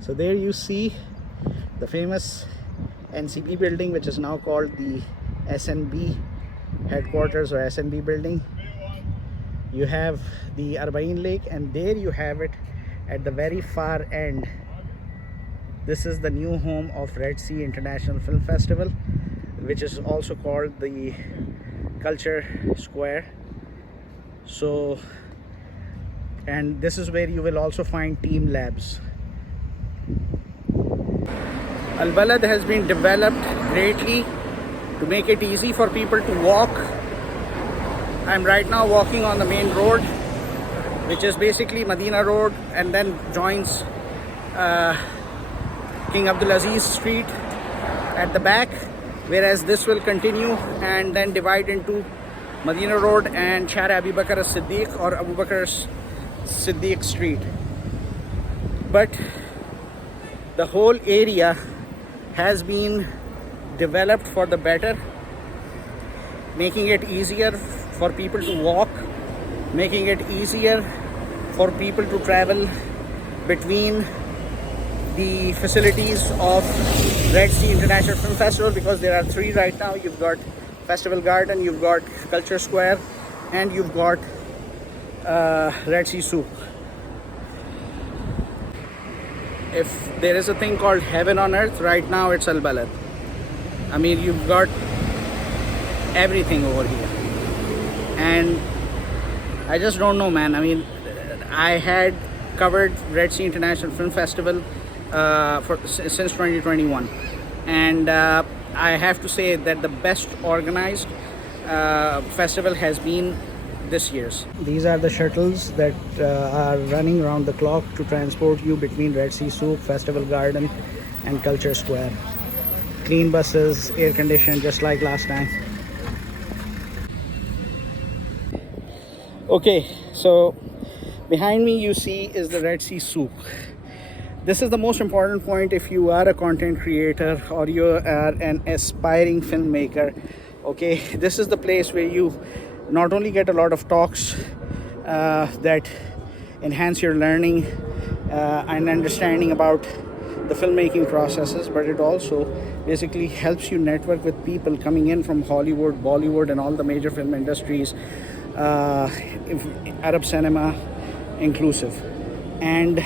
So there you see the famous NCB building, which is now called the SNB headquarters or SNB building. You have the Arbaeen Lake, and there you have it at the very far end. This is the new home of Red Sea International Film Festival, which is also called the Culture Square. So, and this is where you will also find team labs. Al Balad has been developed greatly to make it easy for people to walk. I'm right now walking on the main road, which is basically Medina Road, and then joins King Abdulaziz Street at the back, whereas this will continue and then divide into Medina Road and Shara Abu Bakr as-Siddiq or Abu Bakr Siddiq Street. But the whole area has been developed for the better, making it easier for people to walk, making it easier for people to travel between the facilities of Red Sea International Film Festival, because there are three right now. You've got Festival Garden, you've got Culture Square, and you've got Red Sea Souk. If there is a thing called heaven on earth, right now it's Al Balad. I mean, you've got everything over here. And I just don't know, man. I mean, I had covered Red Sea International Film Festival since 2021. And I have to say that the best organized festival has been this year's. These are the shuttles that are running around the clock to transport you between Red Sea Souk, Festival Garden and Culture Square. Clean buses, air conditioned, just like last time. Okay, so behind me you see is the Red Sea Souk. This is the most important point if you are a content creator or you are an aspiring filmmaker. Okay, this is the place where you not only get a lot of talks that enhance your learning and understanding about the filmmaking processes, but it also basically helps you network with people coming in from Hollywood, Bollywood, and all the major film industries, Arab cinema inclusive. And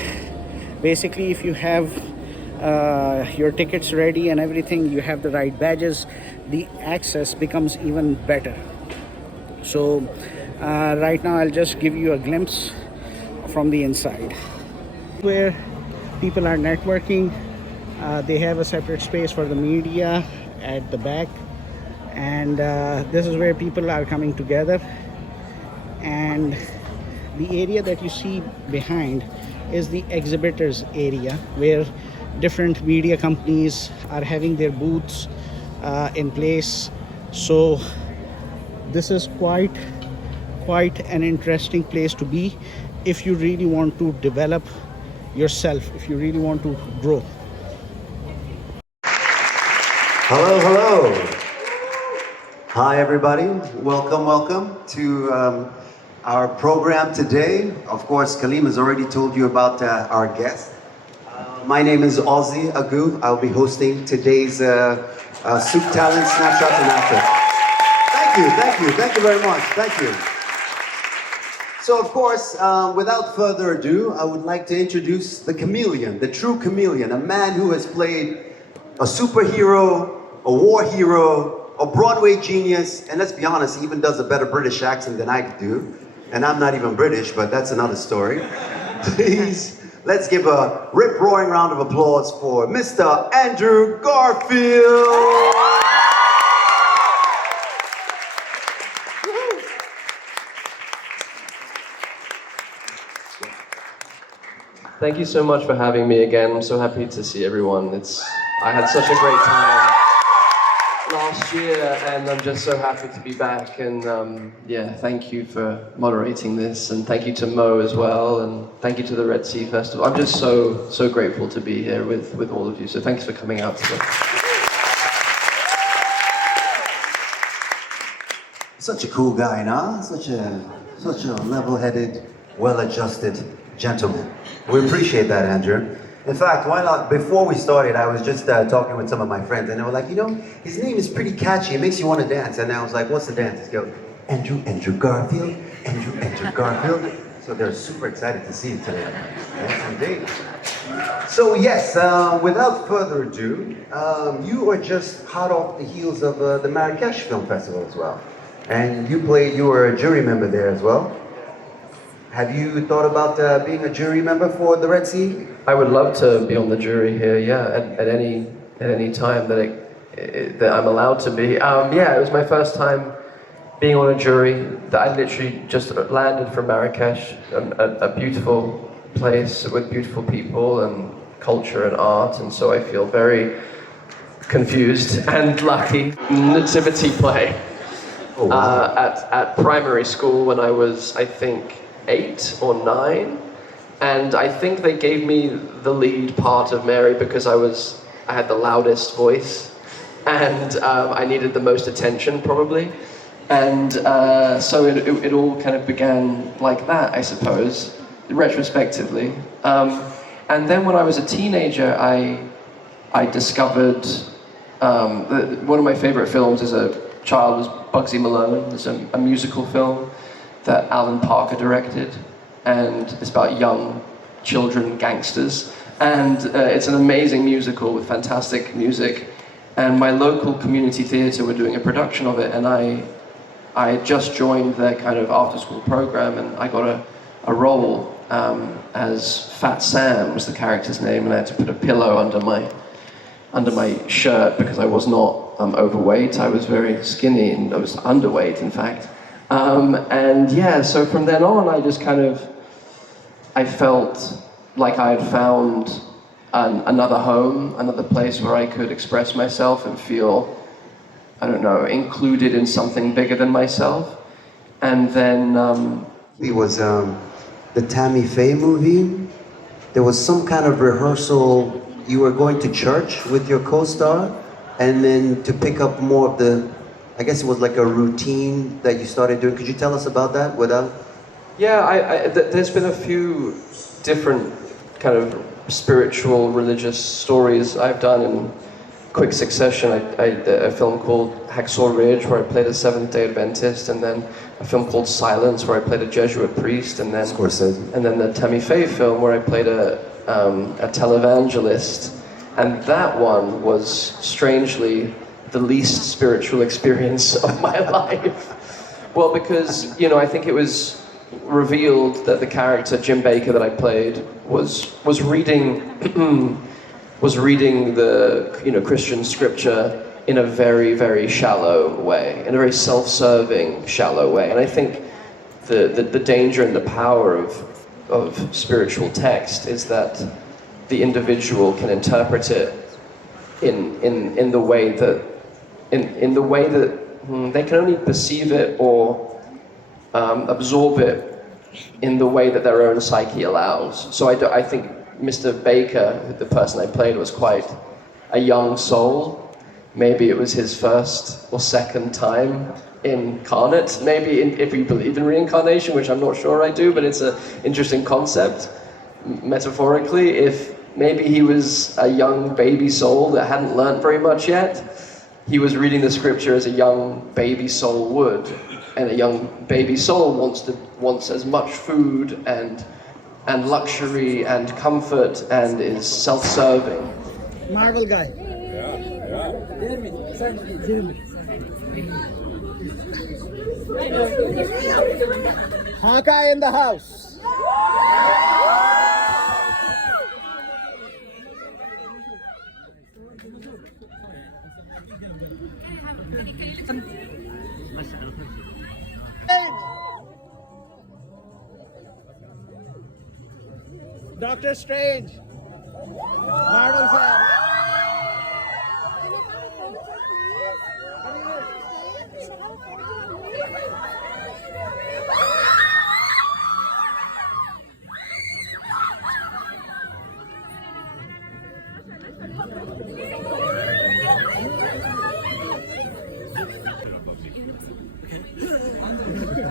basically, if you have your tickets ready and everything, you have the right badges, the access becomes even better. So right now I'll just give you a glimpse from the inside where people are networking. They have a separate space for the media at the back, and this is where people are coming together. And the area that you see behind is the exhibitors area, where different media companies are having their booths in place. So this is quite an interesting place to be if you really want to develop yourself, if you really want to grow. Hello. Hi everybody, welcome to our program today. Of course, Kaleem has already told you about our guest. My name is Ozzy Agu. I'll be hosting today's Souk Talent Snapshot in Africa. Thank you very much, thank you. So of course, without further ado, I would like to introduce the chameleon, the true chameleon, a man who has played a superhero, a war hero, a Broadway genius, and let's be honest, he even does a better British accent than I do. And I'm not even British, but that's another story. Please, let's give a rip-roaring round of applause for Mr. Andrew Garfield. Thank you so much for having me again. I'm so happy to see everyone. I had such a great time last year, and I'm just so happy to be back. And yeah, thank you for moderating this, and thank you to Mo as well, and thank you to the Red Sea Festival. I'm just so grateful to be here with all of you. So thanks for coming out today. Such a cool guy, nah? Such a level-headed, well-adjusted gentleman. We appreciate that, Andrew. In fact, why not? Before we started, I was just talking with some of my friends, and they were like, you know, his name is pretty catchy. It makes you want to dance. And I was like, what's the dance? They go, Andrew Garfield, Andrew Garfield. So they're super excited to see you today. Yes, indeed. So yes, without further ado, you are just hot off the heels of the Marrakesh Film Festival as well. And you were a jury member there as well. Have you thought about being a jury member for the Red Sea? I would love to be on the jury here, yeah, at any time that I'm allowed to be. Yeah, it was my first time being on a jury. That I literally just landed from Marrakesh, a beautiful place with beautiful people and culture and art, and so I feel very confused and lucky. Nativity play Oh, wow. at primary school when I was, I think, 8 or 9. And I think they gave me the lead part of Mary because I had the loudest voice, and I needed the most attention probably, and so it all kind of began like that, I suppose, retrospectively. And then when I was a teenager, I discovered one of my favorite films as a child was Bugsy Malone. It's a musical film that Alan Parker directed, and it's about young children gangsters, and it's an amazing musical with fantastic music, and my local community theatre were doing a production of it, and I had just joined their kind of after-school program, and I got a role as Fat Sam was the character's name, and I had to put a pillow under my shirt because I was not overweight. I was very skinny, and I was underweight, in fact. And yeah, so from then on, I felt like I had found another home, another place where I could express myself and feel, I don't know, included in something bigger than myself. And then... It was the Tammy Faye movie. There was some kind of rehearsal. You were going to church with your co-star, and then to pick up more of the, I guess it was like a routine that you started doing. Could you tell us about that without? Yeah, there's been a few different kind of spiritual, religious stories I've done in quick succession. I did a film called Hacksaw Ridge, where I played a Seventh-day Adventist, and then a film called Silence, where I played a Jesuit priest, and then the Tammy Faye film, where I played a televangelist. And that one was strangely the least spiritual experience of my life. Well, because, you know, I think it was revealed that the character Jim Baker that I played was reading the, you know, Christian scripture in a very, very shallow way, in a very self-serving, shallow way. And I think the danger and the power of spiritual text is that the individual can interpret it in the way that they can only perceive it or absorb it in the way that their own psyche allows. So I think Mr. Baker, the person I played, was quite a young soul. Maybe it was his first or second time incarnate. Maybe if you believe in reincarnation, which I'm not sure I do, but it's an interesting concept. Metaphorically, if maybe he was a young baby soul that hadn't learned very much yet, he was reading the scripture as a young baby soul would, and a young baby soul wants as much food and luxury and comfort and is self-serving. Marvel guy. Hawkeye in the house. Doctor Strange. Marvel fan.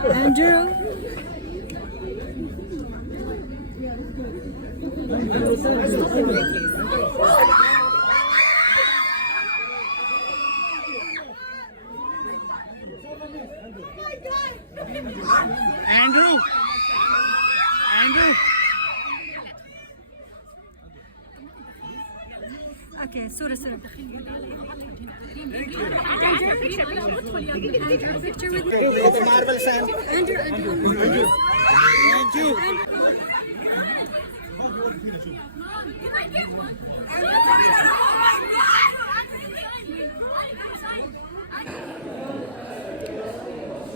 Andrew. Andrew! Andrew! Okay, Surah. Marvel Sam. Andrew. Thank you.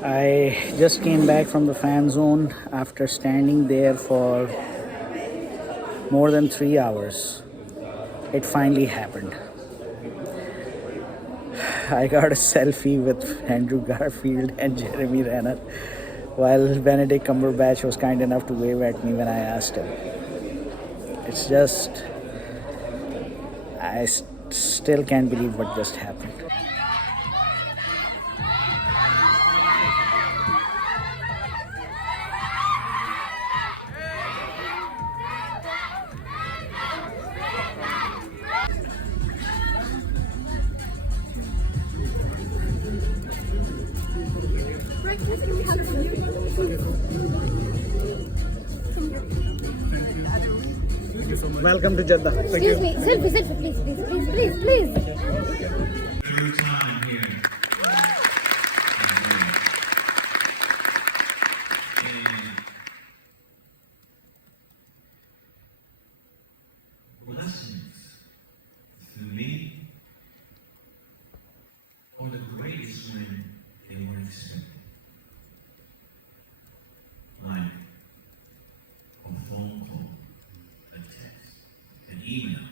I just came back from the fan zone after standing there for more than 3 hours. It finally happened. I got a selfie with Andrew Garfield and Jeremy Renner while Benedict Cumberbatch was kind enough to wave at me when I asked him. It's just, I still can't believe what just happened. Welcome to Jeddah. Excuse me, selfie, please. Third time here. And blessings through me are the greatest when they weren't expected. Like a phone call, a text, an email,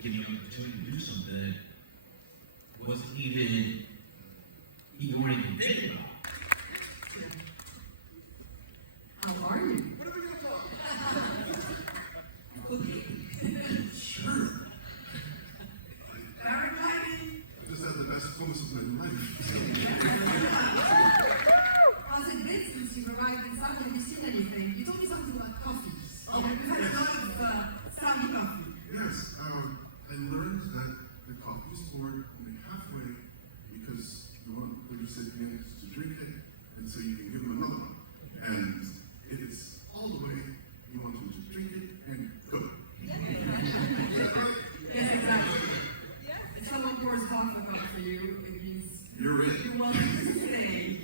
giving you an opportunity to do something that wasn't even, you weren't even thinking about. How are you? Sure. Paragliding? I just had the best performance of my life. How's it been since you've arrived in Saudi? Have you seen anything? You told me something about coffee. Oh, we've had a lot of Saudi coffee. Yes, I learned that the coffee is poured only halfway because you want the recipients to drink it, and so you can give them another one. And if it's all the way, you want them to drink it and go. Yes, exactly. If someone pours coffee cup for you, it means You're in. you're welcome to stay.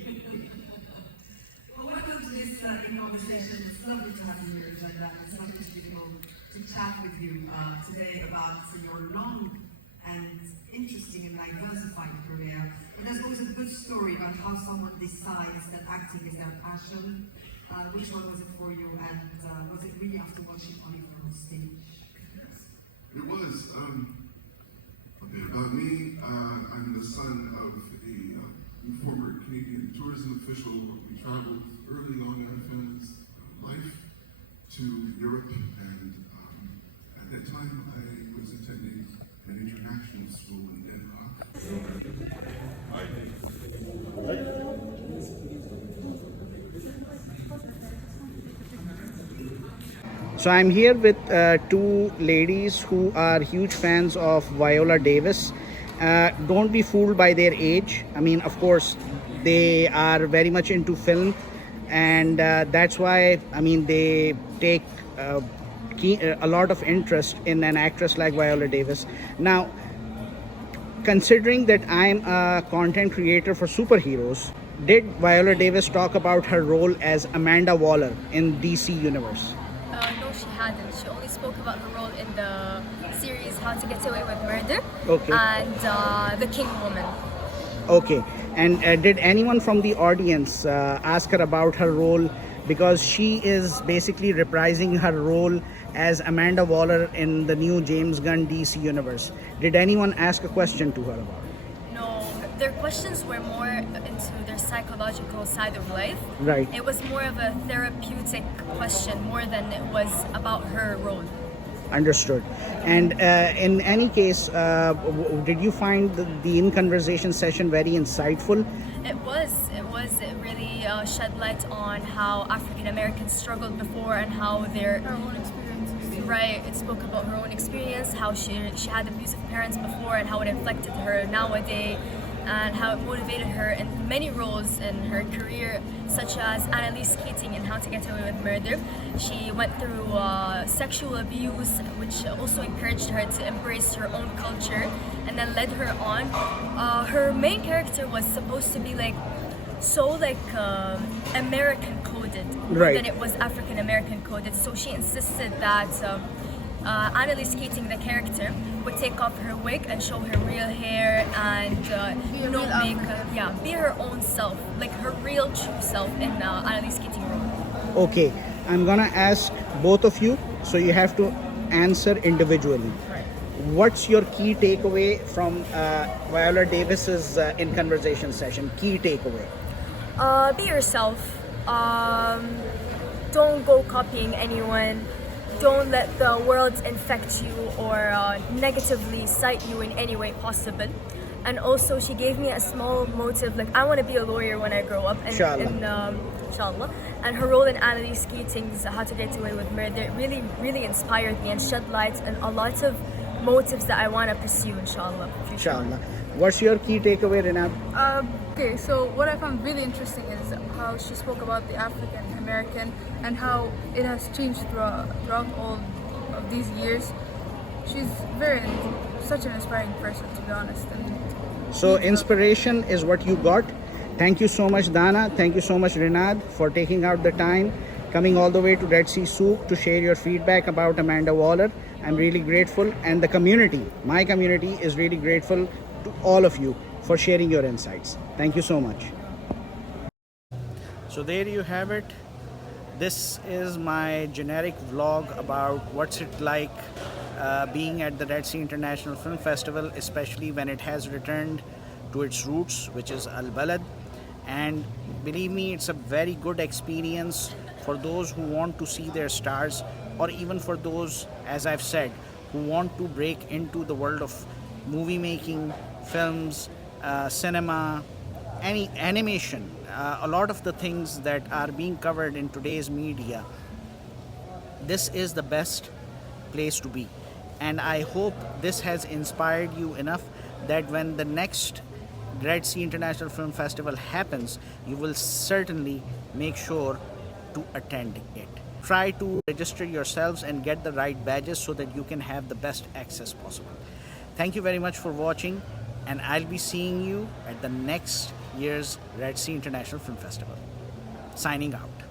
Well, welcome to this conversation. It's lovely to have you here, Jeddah. It's lovely to be able to chat with you today about your long and interesting and diversified career. But there's always a good story about how someone decides that acting is their passion. Which one was it for you, and was it really after watching Oliver on stage? It was. A bit about me. I'm the son of a former Canadian tourism official. We traveled early on in our family's life to Europe, and at that time I was attending an international school in Denmark. So I'm here with two ladies who are huge fans of Viola Davis. Don't be fooled by their age. I mean, of course, they are very much into film, and that's why, I mean, they take a lot of interest in an actress like Viola Davis. Now, considering that I'm a content creator for superheroes, did Viola Davis talk about her role as Amanda Waller in DC Universe? No, she hadn't. She only spoke about her role in the series How to Get Away with Murder Okay. and The King Woman. Okay. And did anyone from the audience ask her about her role? Because she is basically reprising her role as Amanda Waller in the new James Gunn DC Universe. Did anyone ask a question to her about it? No, their questions were more into their psychological side of life. Right. It was more of a therapeutic question more than it was about her role. Understood. And in any case, did you find the in-conversation session very insightful? It was. It really shed light on how African Americans struggled before and how their own experiences. write. It spoke about her own experience, how she had abusive parents before and how it affected her nowadays, and how it motivated her in many roles in her career, such as Annalise Keating in How to Get Away with Murder. She went through sexual abuse, which also encouraged her to embrace her own culture and then led her on. Her main character was supposed to be American coded more Right. than it was African American coded. So she insisted that Annalise Keating, the character, would take off her wig and show her real hair and be her own self, like her real true self in Annalise Keating role. Okay, I'm gonna ask both of you, so you have to answer individually. What's your key takeaway from Viola Davis's In Conversation session? Key takeaway. Be yourself. Don't go copying anyone. Don't let the world infect you or negatively cite you in any way possible. And also, she gave me a small motive, like I want to be a lawyer when I grow up. And, inshallah. And her role in Annalise Keating's How to Get Away with Murder really, really inspired me and shed light on a lot of motives that I want to pursue, inshallah. Inshallah. What's your key takeaway, Renner? Okay, so what I found really interesting is how she spoke about the African American and how it has changed throughout all of these years. She's such an inspiring person, to be honest. So inspiration is what you got. Thank you so much, Dana. Thank you so much, Renad, for taking out the time, coming all the way to Red Sea Souk to share your feedback about Amanda Waller. I'm really grateful, and the community, my community, is really grateful to all of you for sharing your insights. Thank you so much. So there you have it. This is my generic vlog about what's it like being at the Red Sea International Film Festival, especially when it has returned to its roots, which is Balad. And believe me, it's a very good experience for those who want to see their stars, or even for those, as I've said, who want to break into the world of movie making, films, cinema, any animation, a lot of the things that are being covered in today's media. This is the best place to be, and I hope this has inspired you enough that when the next Red Sea International Film Festival happens, you will certainly make sure to attend it. Try to register yourselves and get the right badges so that you can have the best access possible. Thank you very much for watching, and I'll be seeing you at the next year's Red Sea International Film Festival. Signing out.